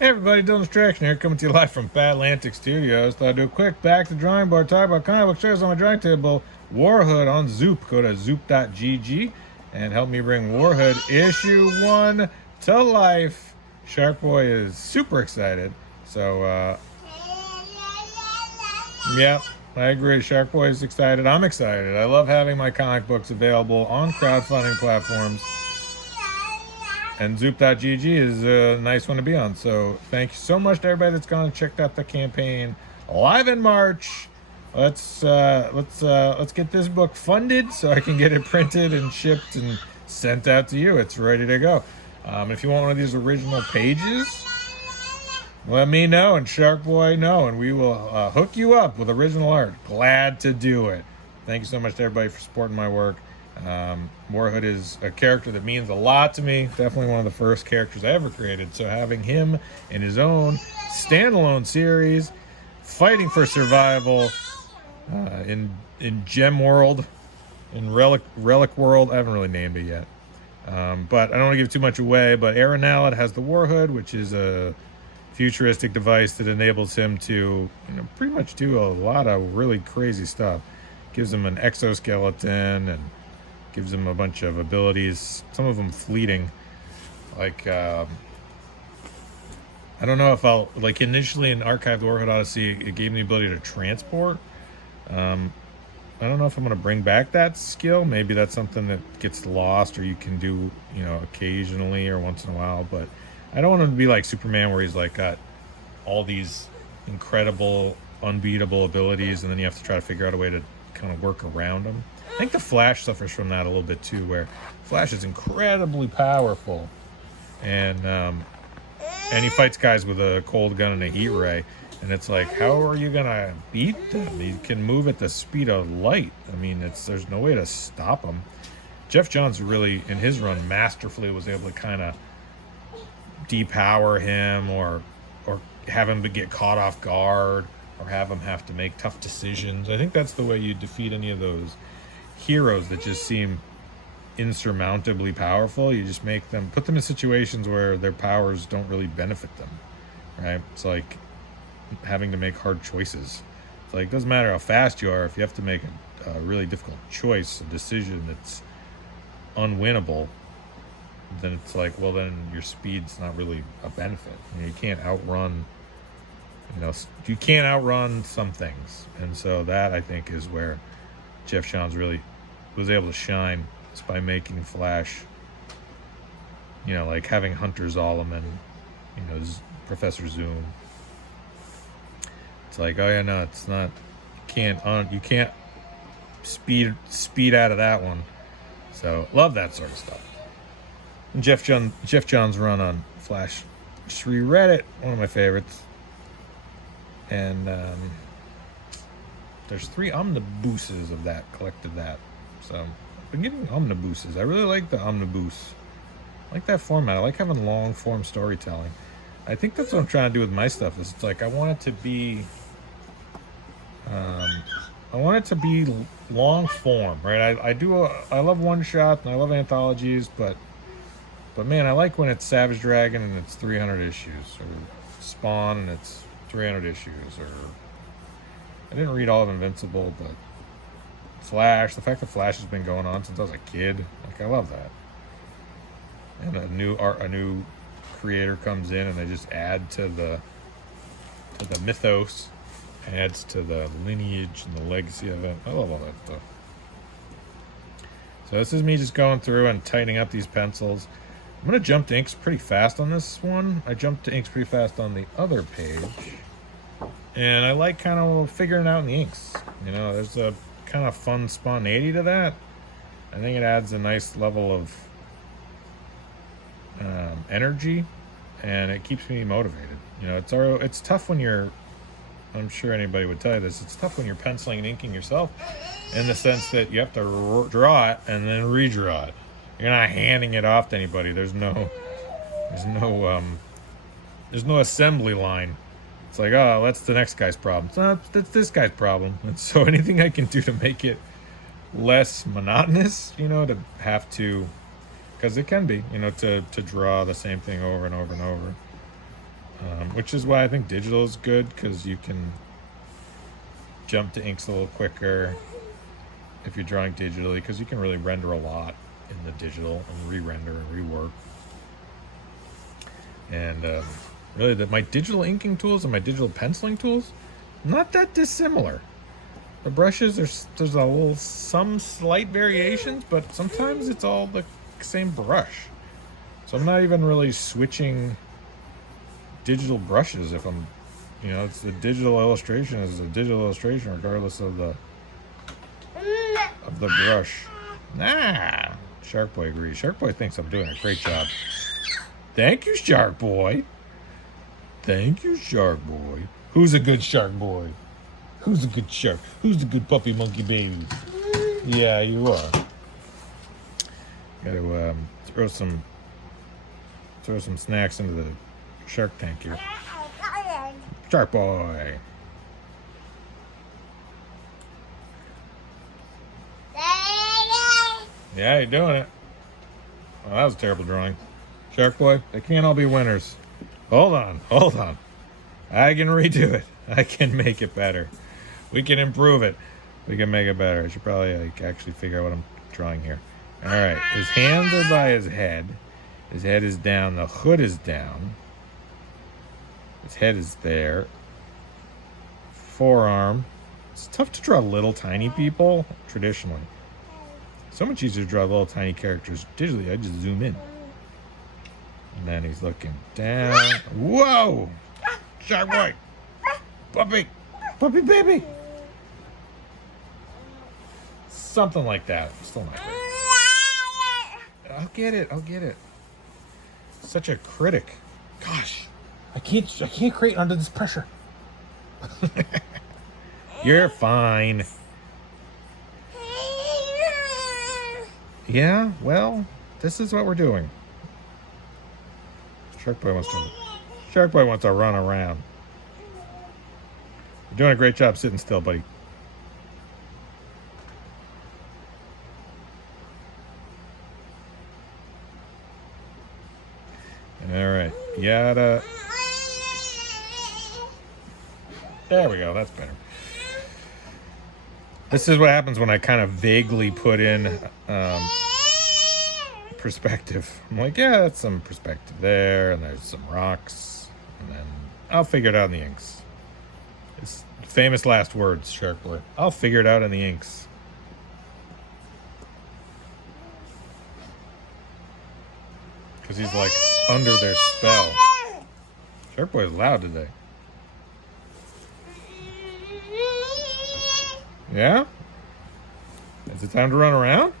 Hey everybody, Dylan Distraction here, coming to you live from Atlantic Studios. Thought I'd do a quick back to the drawing board, talk about comic book shows on my drawing table. WARHOOD on ZOOP. Go to zoop.gg and help me bring WARHOOD issue 1 to life. Shark Boy is super excited. So, yeah, I agree. Shark Boy is excited. I'm excited. I love having my comic books available on crowdfunding platforms. And Zoop.gg is a nice one to be on. So thank you so much to everybody that's gone and checked out the campaign live in March. Let's get this book funded so I can get it printed and shipped and sent out to you. It's ready to go. If you want one of these original pages, let me know and Shark Boy know, and we will hook you up with original art. Glad to do it. Thank you so much to everybody for supporting my work. WARHOOD is a character that means a lot to me. Definitely one of the first characters I ever created. So having him in his own standalone series, fighting for survival in Gem World, in Relic World. I haven't really named it yet, but I don't want to give too much away. But Aaron Allard has the WARHOOD, which is a futuristic device that enables him to, pretty much do a lot of really crazy stuff. Gives him an exoskeleton and gives him a bunch of abilities, some of them fleeting. Like, I don't know if I'll, like initially in Archived WARHOOD Odyssey, it gave me the ability to transport. I don't know if I'm going to bring back that skill. Maybe that's something that gets lost or you can do, occasionally or once in a while. But I don't want him to be like Superman where he's like got all these incredible, unbeatable abilities and then you have to try to figure out a way to kind of work around them. I think the Flash suffers from that a little bit too, where Flash is incredibly powerful, and he fights guys with a cold gun and a heat ray, and it's like, how are you gonna beat them? He can move at the speed of light. I mean, there's no way to stop him. Jeff Johns really, in his run, masterfully was able to kind of depower him, or have him get caught off guard, or have him have to make tough decisions. I think that's the way you defeat any of those heroes that just seem insurmountably powerful. You just put them in situations where their powers don't really benefit them, right? It's like having to make hard choices. It's like, it doesn't matter how fast you are, if you have to make a really difficult choice, a decision that's unwinnable, then it's like, well, then your speed's not really a benefit. You can't outrun some things. And so that, I think, is where Jeff Johns really was able to shine, is by making Flash, like having Hunter Zolomon, Professor Zoom. It's like, oh yeah, no, it's not, you can't speed out of that one. So love that sort of stuff. And Jeff Johns' run on Flash, just reread it, one of my favorites. And there's 3 omnibuses of that, collected that. So I've been getting omnibuses. I really like the omnibus. I like that format. I like having long form storytelling. I think that's what I'm trying to do with my stuff. Is it's like I want it to be long form, right? I love one shot and I love anthologies, but man, I like when it's Savage Dragon and it's 300 issues, or Spawn and it's 300 issues, or I didn't read all of Invincible, but Flash, the fact that Flash has been going on since I was a kid, like, I love that. And a new creator comes in and they just add to the mythos, adds to the lineage and the legacy of it. I love all that stuff. So this is me just going through and tightening up these pencils. I'm going to jump to inks pretty fast on this one. I jumped to inks pretty fast on the other page. And I like kind of figuring out in the inks. There's a kind of fun spontaneity to that. I think it adds a nice level of energy, and it keeps me motivated. It's tough when you're, I'm sure anybody would tell you this, it's tough when you're penciling and inking yourself, in the sense that you have to draw it and then redraw it. You're not handing it off to anybody. There's no assembly line. It's like, oh, that's the next guy's problem. So that's this guy's problem. And so anything I can do to make it less monotonous, to have to, because it can be, to draw the same thing over and over and over. which is why I think digital is good, because you can jump to inks a little quicker if you're drawing digitally, because you can really render a lot in the digital and re-render and rework. And really, my digital inking tools and my digital penciling tools, not that dissimilar. The brushes, there's some slight variations, but sometimes it's all the same brush. So I'm not even really switching digital brushes if I'm, it's the digital illustration is a digital illustration regardless of the brush. Nah, Shark Boy agrees. Shark Boy thinks I'm doing a great job. Thank you, Shark Boy. Thank you, Shark Boy. Who's a good Shark Boy? Who's a good shark? Who's the good puppy monkey babies? Yeah, you are. Got to throw some snacks into the shark tank here. Shark Boy. Yeah, you're doing it. Well, that was a terrible drawing. Shark Boy, they can't all be winners. Hold on. I can redo it. I can make it better. We can improve it. We can make it better. I should probably actually figure out what I'm drawing here. All right. His hands are by his head. His head is down. The hood is down. His head is there. Forearm. It's tough to draw little tiny people traditionally. So much easier to draw little tiny characters digitally. I just zoom in. And then he's looking down. Whoa! Shark Boy! Puppy! Puppy baby! Something like that. Still not good. I'll get it. Such a critic. Gosh. I can't create under this pressure. You're fine. Yeah, well, this is what we're doing. Shark Boy wants to run around. You're doing a great job sitting still, buddy. All right, yada. There we go, that's better. This is what happens when I kind of vaguely put in perspective. I'm like, yeah, that's some perspective there, and there's some rocks, and then I'll figure it out in the inks. It's famous last words, Shark Boy. I'll figure it out in the inks. Because he's like under their spell. Shark Boy is loud today. Yeah? Is it time to run around?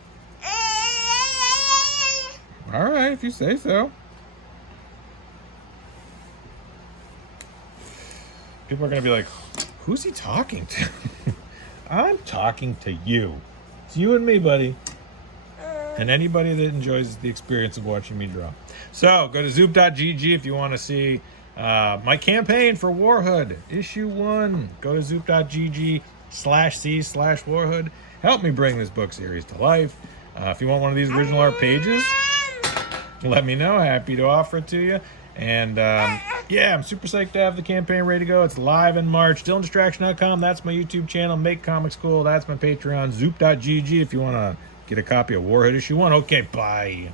All right, if you say so. People are going to be like, who's he talking to? I'm talking to you. It's you and me, buddy. And anybody that enjoys the experience of watching me draw. So, go to zoop.gg if you want to see my campaign for WARHOOD, issue 1. Go to zoop.gg/c/WARHOOD. Help me bring this book series to life. If you want one of these original art pages, let me know. Happy to offer it to you. And yeah, I'm super psyched to have the campaign ready to go. It's live in March. DylanDistraction.com. That's my YouTube channel. Make Comics Cool. That's my Patreon. Zoop.gg if you want to get a copy of WARHOOD issue 1. Okay, bye.